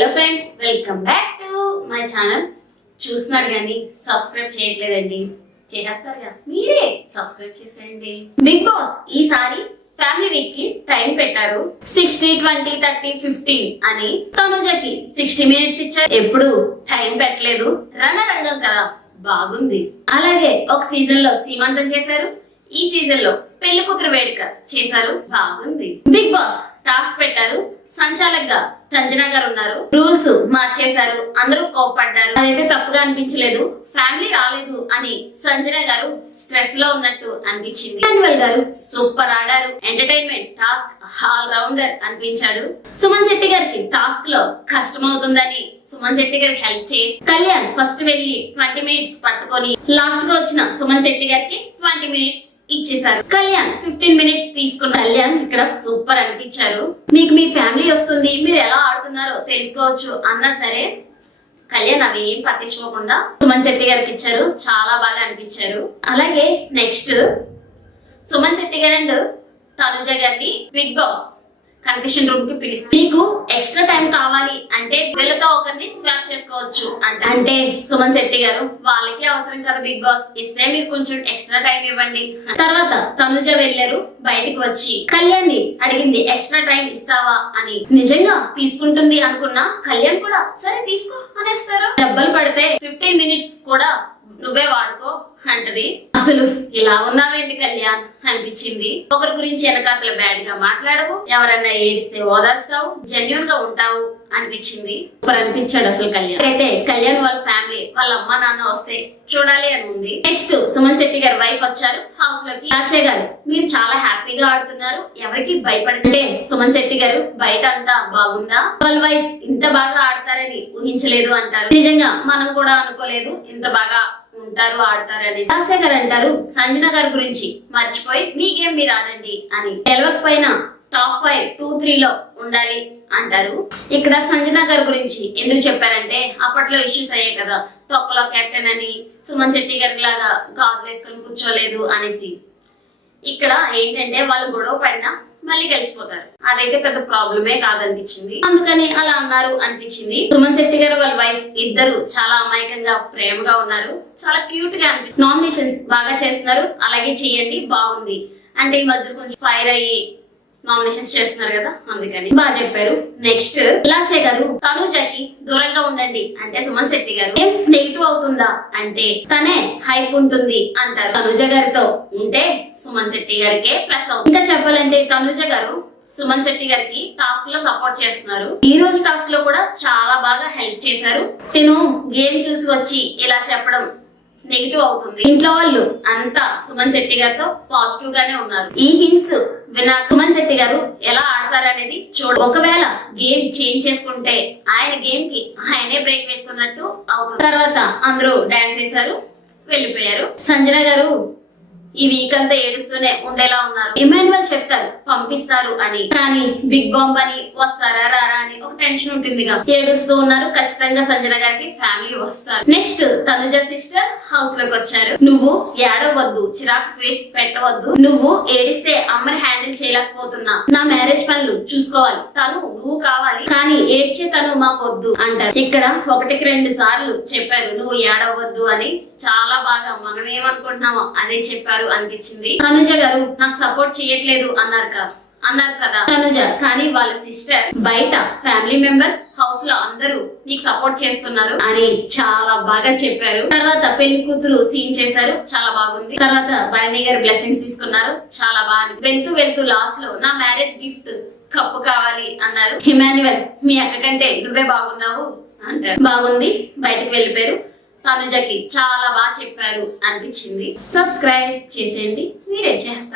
Hello friends, welcome back to my channel. చూస్తున్నారు కానీ subscribe చేయట్లేదండి. చేసేస్తారుగా, మీరే సబ్స్క్రైబ్ చేసేయండి. బిగ్ బాస్ ఈసారి ఫ్యామిలీ వీక్ కి టైం పెట్టారు. 60, 20, 30, 15 అని. తనుజకి 60 మినిట్స్ ఇచ్చారు. ఎప్పుడు టైం పెట్టలేదు. రణరంగం కదా, బాగుంది. అలాగే ఒక సీజన్ లో సీమంతం చేశారు. ఈ సీజన్ లో పెళ్లి కూతురు వేడుక చేశారు. బాగుంది. బిగ్ బాస్ టాస్క్ పెట్టారు. సంచాలకుగా సంజన గారు ఉన్నారు. రూల్స్ మార్చేశారు. అందరూ కోపడ్డారు. అదైతే తప్పుగా అనిపించలేదు. ఫ్యామిలీ రాలేదు అని సంజన గారు స్ట్రెస్ లో ఉన్నట్టు అనిపించింది. అనివల్ గారు సూపర్ ఆడారు. ఎంటర్టైన్మెంట్ టాస్క్ ఆల్ రౌండర్ అనిపించాడు. సుమన్ శెట్టి గారికి టాస్క్ లో కష్టం అవుతుందని సుమన్ శెట్టి గారికి హెల్ప్ చేసి కళ్యాణ్ ఫస్ట్ వెళ్లి 20 మినిట్స్ పట్టుకొని లాస్ట్ గా వచ్చిన సుమన్ శెట్టి గారికి 20 మినిట్స్ ఇచ్చేసారు. కళ్యాణ్ 15 మినిట్స్ తీసుకున్న కళ్యాణ్ ఇక్కడ సూపర్ అనిపించారు. మీకు మీ ఫ్యామిలీ వస్తుంది, మీరు ఎలా ఆడుతున్నారో తెలుసుకోవచ్చు అన్నా సరే కళ్యాణ్ అవి ఏం పట్టించుకోకుండా సుమన్ శెట్టి గారికి ఇచ్చారు. చాలా బాగా అనిపించారు. అలాగే నెక్స్ట్ సుమన్ శెట్టి గారు అండ్ తనుజ గారిని బిగ్ బాస్ కన్ఫెషన్ రూమ్ కి పిలిస్తే మీకు ఎక్స్ట్రా టైం కావాలి అంటే వీళ్ళతో ఒకరిని స్వాప్ చేసుకోవచ్చు అంటే సుమన్ శెట్టి గారు వాళ్ళకి అవసరం కదా బిగ్ బాస్, ఇస్తే మీరు కొంచెం ఎక్స్ట్రా టైం ఇవ్వండి. తర్వాత తనుజ వెళ్ళారు. బయటికి వచ్చి కళ్యాణ్ ని అడిగింది ఎక్స్ట్రా టైం ఇస్తావా అని. నిజంగా తీసుకుంటుంది అనుకున్నా కళ్యాణ్ కూడా సరే తీసుకో అనేస్తారు. దెబ్బలు పడితే 15 మినిట్స్ కూడా నువ్వే వాడుకో అంటది. అసలు ఇలా ఉన్నావేంటి కళ్యాణ్ అనిపించింది. ఒకరి గురించి వెనకాతల బ్యాడ్ గా మాట్లాడవు, ఎవరన్నా ఏడిస్తే ఓదార్స్తావు, జెన్యూన్ గా ఉంటావు అనిపించింది. సూపర్ అనిపించాడు అసలు కళ్యాణ్. అయితే కళ్యాణ్ వాళ్ళ ఫ్యామిలీ వాళ్ళ అమ్మ నాన్న వస్తే చూడాలి అని ఉంది. నెక్స్ట్ సుమన్ శెట్టి గారి వైఫ్ వచ్చారు హౌస్ లోకి. లాస్య గారు మీరు చాలా హ్యాపీగా ఆడుతున్నారు, ఎవరికి భయపడకంటే సుమన్ శెట్టి గారు బయట అంతా బాగుందా, వాళ్ళ వైఫ్ ఇంత బాగా ఆడతారని ఊహించలేదు అంటారు. నిజంగా మనం కూడా అనుకోలేదు ఇంత బాగా ఉంటారు ఆడతారు అని. లాస్య గారు అంటారు సంజన గారి గురించి మర్చిపోయి మీ గేమ్ మీరు ఆడండి అని. గెలవకపోయినా టాప్ 5, 2, 3 లో ఉండాలి అంటారు. ఇక్కడ సంజన గారి గురించి ఎందుకు చెప్పారంటే అప్పట్లో ఇష్యూస్ అయ్యాయి కదా, తొక్కలో కెప్టెన్ అని, సుమన్ శెట్టి గారి లాగా గాజులు వేసుకొని కూర్చోలేదు అనేసి. ఇక్కడ ఏంటంటే వాళ్ళు గొడవ పడినా మళ్ళీ కలిసిపోతారు. అదైతే పెద్ద ప్రాబ్లమే కాదనిపించింది. అందుకని అలా అన్నారు అనిపించింది. సుమన్ శెట్టి గారు వాళ్ళ వైఫ్ ఇద్దరు చాలా అమాయకంగా ప్రేమగా ఉన్నారు. చాలా క్యూట్ గా అనిపిస్తుంది. నామినేషన్స్ బాగా చేస్తున్నారు, అలాగే చెయ్యండి బాగుంది. అంటే ఈ మధ్య కొంచెం ఫైర్ అయ్యి నామినేషన్స్ చేస్తున్నారు కదా, అందుకని బాగా చెప్పారు. నెక్స్ట్ లాస్య గారు తనుజకి దూరంగా ఉండండి అంటే సుమన్ శెట్టి గారు ఏం నెగిటివ్ అవుతుందా అంటే తనే హైప్ ఉంటుంది అంటారు. తనుజ గారితో ఉంటే సుమన్ శెట్టి గారికే ప్లస్ అవుతుంది. ఇంకా చెప్పాలంటే తనుజ గారు సుమన్ శెట్టి గారికి టాస్క్ లో సపోర్ట్ చేస్తున్నారు. ఈ రోజు టాస్క్ లో కూడా చాలా బాగా హెల్ప్ చేశారు. తిను గేమ్ చూసి వచ్చి ఇలా చెప్పడం నెగిటివ్ అవుతుంది. ఇంట్లో వాళ్ళు అంతా సుమన్ శెట్టి గారితో పాజిటివ్ గానే ఉన్నారు. ఈ హింట్స్ వినా సుమన్ శెట్టి గారు ఎలా ఆడతారనేది చూడ. ఒకవేళ గేమ్ చేంజ్ చేసుకుంటే ఆయన గేమ్ కి ఆయనే బ్రేక్ వేసుకున్నట్టు అవుతుంది. తర్వాత అందరూ డాన్స్ చేశారు, వెళ్ళిపోయారు. సంజన గారు ఈ వీక్ అంతా ఏడుస్తూనే ఉండేలా ఉన్నారు. ఇమాన్యువల్ చెప్తారు పంపిస్తారు అని, కానీ బిగ్ బాంబ్ అని వస్తారా రారా అని ఒక టెన్షన్ ఉంటుందిగా. ఏడుస్తూ ఉన్నారు. ఖచ్చితంగా సంజన గారికి ఫ్యామిలీ వస్తారు. నెక్స్ట్ తనుజ సిస్టర్ హౌస్ లోకి వచ్చారు. నువ్వు ఏడవద్దు, చిరాకు ఫేస్ పెట్టవద్దు, నువ్వు ఏడిస్తే అమ్మని హ్యాండిల్ చేయలేకపోతున్నా, నా మ్యారేజ్ పనులు చూసుకోవాలి, తను నువ్వు కావాలి, కానీ ఏడ్చే తను మాకు వద్దు అంటారు. ఇక్కడ 1కి 2 సార్లు చెప్పారు నువ్వు ఏడవద్దు అని. చాలా బాగా మనం ఏమనుకుంటున్నామో అదే చెప్పారు అనిపించింది. తనుజ గారు నాకు సపోర్ట్ చేయట్లేదు అన్నారు కదా తనుజ, కానీ వాళ్ళ సిస్టర్ బయట ఫ్యామిలీ మెంబర్స్ హౌస్ లో అందరూ నీకు సపోర్ట్ చేస్తున్నారు అని చాలా బాగా చెప్పారు. తర్వాత పెళ్లి కూతురు సీన్ చేశారు, చాలా బాగుంది. తర్వాత భరణి గారు బ్లెస్సింగ్స్ తీసుకున్నారు, చాలా బాగా. వెళ్తూ లాస్ట్ లో నా మ్యారేజ్ గిఫ్ట్ కప్పు కావాలి అన్నారు. ఇమాన్యువల్ మీ అక్క కంటే నువ్వే బాగున్నావు అంటారు. బాగుంది, బయటకు వెళ్ళిపోయారు. తనుజకి చాలా బాగా చెప్పారు అనిపించింది. సబ్స్క్రైబ్ చేసేయండి, మీరే చేస్తారు.